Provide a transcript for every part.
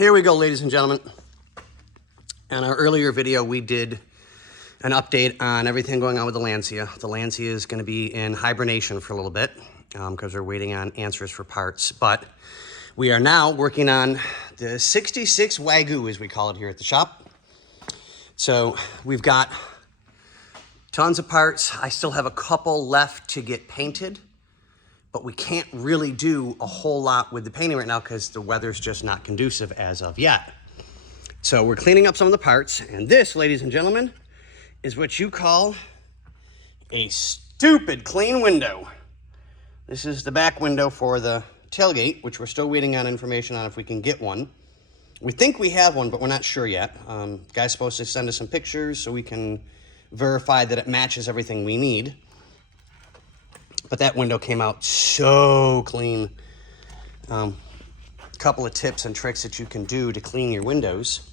Here we go, ladies and gentlemen. In our earlier video, we did an update on everything going on with the Lancia. The Lancia is going to be in hibernation for a little bit because we're waiting on answers for parts. But we are now working on the 66 Wagyu, as we call it here at the shop. So we've got tons of parts. I still have a couple left to get painted, but we can't really do a whole lot with the painting right now because the weather's just not conducive as of yet. So we're cleaning up some of the parts, and this, ladies and gentlemen, is what you call a stupid clean window. This is the back window for the tailgate, which we're still waiting on information on if we can get one. We think we have one, but we're not sure yet. The guy's supposed to send us some pictures so we can verify that it matches everything we need. But that window came out so clean. Couple of tips and tricks that you can do to clean your windows.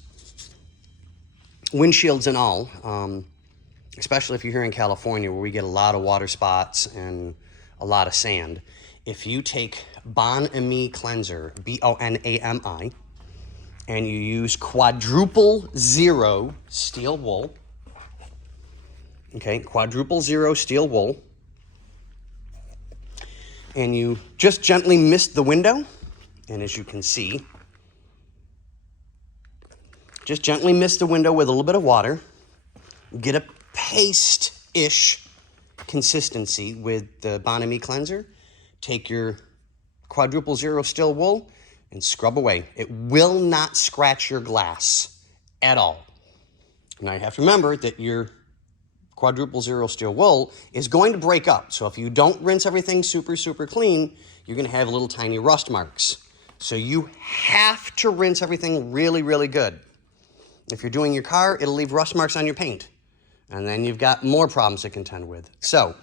Windshields and all, especially if you're here in California where we get a lot of water spots and a lot of sand. If you take Bon-Ami cleanser, B-O-N-A-M-I, and you use quadruple zero steel wool, okay, quadruple zero steel wool, and you just gently mist the window, and as you can see, just gently mist the window with a little bit of water, get a paste-ish consistency with the Bon-Ami cleanser, take your quadruple zero steel wool, and scrub away. It will not scratch your glass at all. Now you have to remember that your quadruple zero steel wool is going to break up. So if you don't rinse everything super clean, you're going to have little tiny rust marks. So you have to rinse everything really good. If you're doing your car, it'll leave rust marks on your paint. And then you've got more problems to contend with. So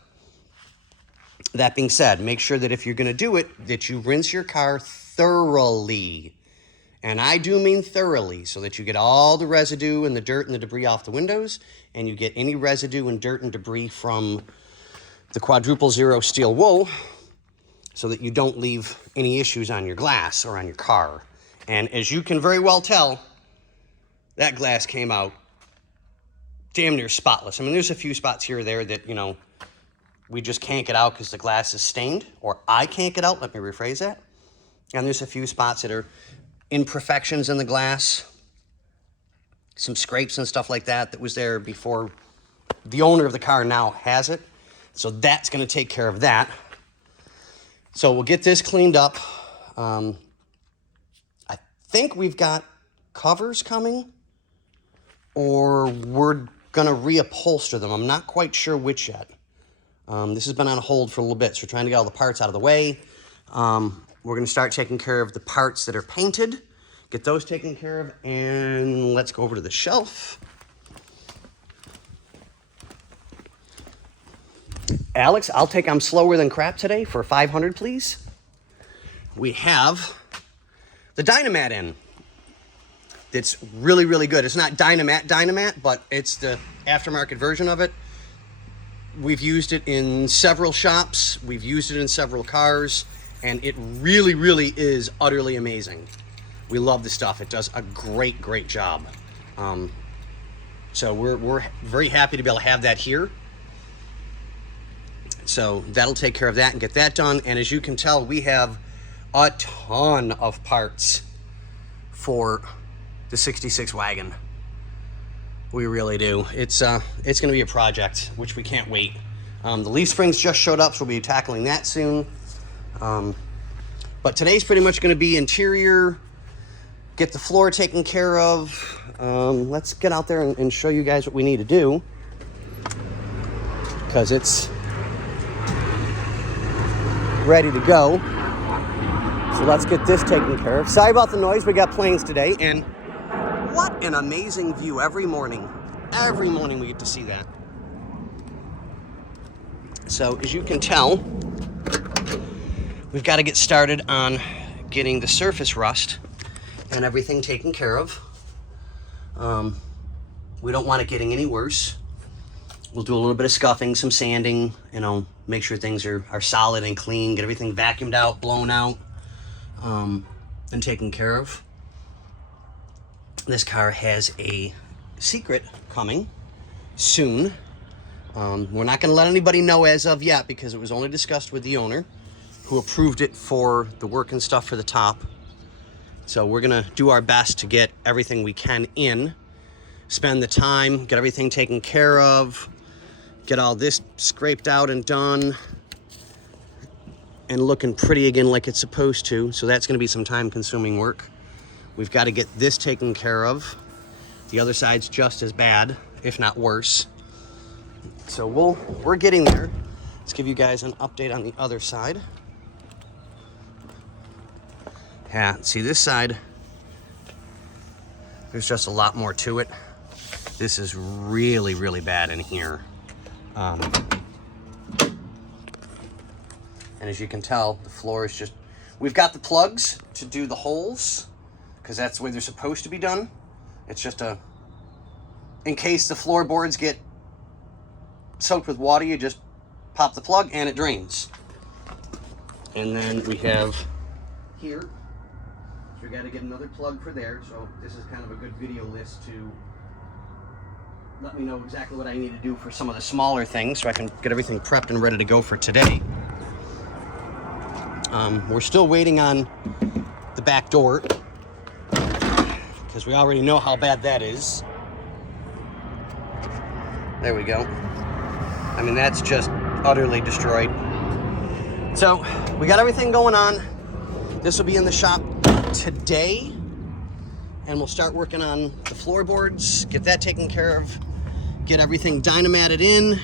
that being said, make sure that if you're going to do it, that you rinse your car thoroughly. And I do mean thoroughly, so that you get all the residue and the dirt and the debris off the windows, and you get any residue and dirt and debris from the quadruple zero steel wool, so that you don't leave any issues on your glass or on your car. And as you can very well tell, that glass came out damn near spotless. I mean, there's a few spots here or there that, you know, we just can't get out because the glass is stained, or I can't get out, let me rephrase that. And there's a few spots that are imperfections in the glass, some scrapes and stuff like that was there before the owner of the car now has it. So that's going to take care of that. So we'll get this cleaned up. I think we've got covers coming, or we're going to reupholster them. I'm not quite sure which yet. This has been on hold for a little bit, so we're trying to get all the parts out of the way. We're going to start taking care of the parts that are painted, get those taken care of, and let's go over to the shelf. Alex, I'm slower than crap today for 500, please. We have the Dynamat in. It's really good. It's not Dynamat, but it's the aftermarket version of it. We've used it in several shops. We've used it in several cars. And it really is utterly amazing. We love the stuff. It does a great job. So we're very happy to be able to have that here. So that'll take care of that and get that done. And as you can tell, we have a ton of parts for the 66 wagon. We really do. It's going to be a project, which we can't wait. The leaf springs just showed up, so we'll be tackling that soon. But today's pretty much going to be interior, get the floor taken care of. Let's get out there and show you guys what we need to do, because it's ready to go. So let's get this taken care of. Sorry about the noise. We got planes today, and what an amazing view every morning. Every morning we get to see that. So as you can tell, we've got to get started on getting the surface rust and everything taken care of. We don't want it getting any worse. We'll do a little bit of scuffing, some sanding, you know, make sure things are solid and clean, get everything vacuumed out, blown out, and taken care of. This car has a secret coming soon. We're not going to let anybody know as of yet because it was only discussed with the owner who approved it for the work and stuff for the top. So we're going to do our best to get everything we can in, spend the time, get everything taken care of, get all this scraped out and done and looking pretty again like it's supposed to. So that's going to be some time-consuming work. We've got to get this taken care of. The other side's just as bad, if not worse. So we're getting there. Let's give you guys an update on the other side. Yeah, see this side, there's just a lot more to it. This is really, really bad in here. And as you can tell, the floor is just, we've got the plugs to do the holes because that's the way they're supposed to be done. It's just in case the floorboards get soaked with water, you just pop the plug and it drains. And then we have here, so we got to get another plug for there. So this is kind of a good video list to let me know exactly what I need to do for some of the smaller things so I can get everything prepped and ready to go for today. We're still waiting on the back door because we already know how bad that is. There we go. I mean, that's just utterly destroyed. So we got everything going on. This will be in the shop today, and we'll start working on the floorboards, get that taken care of, get everything dynamated in,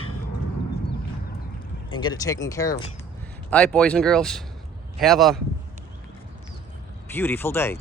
and get it taken care of. All right, boys and girls, have a beautiful day.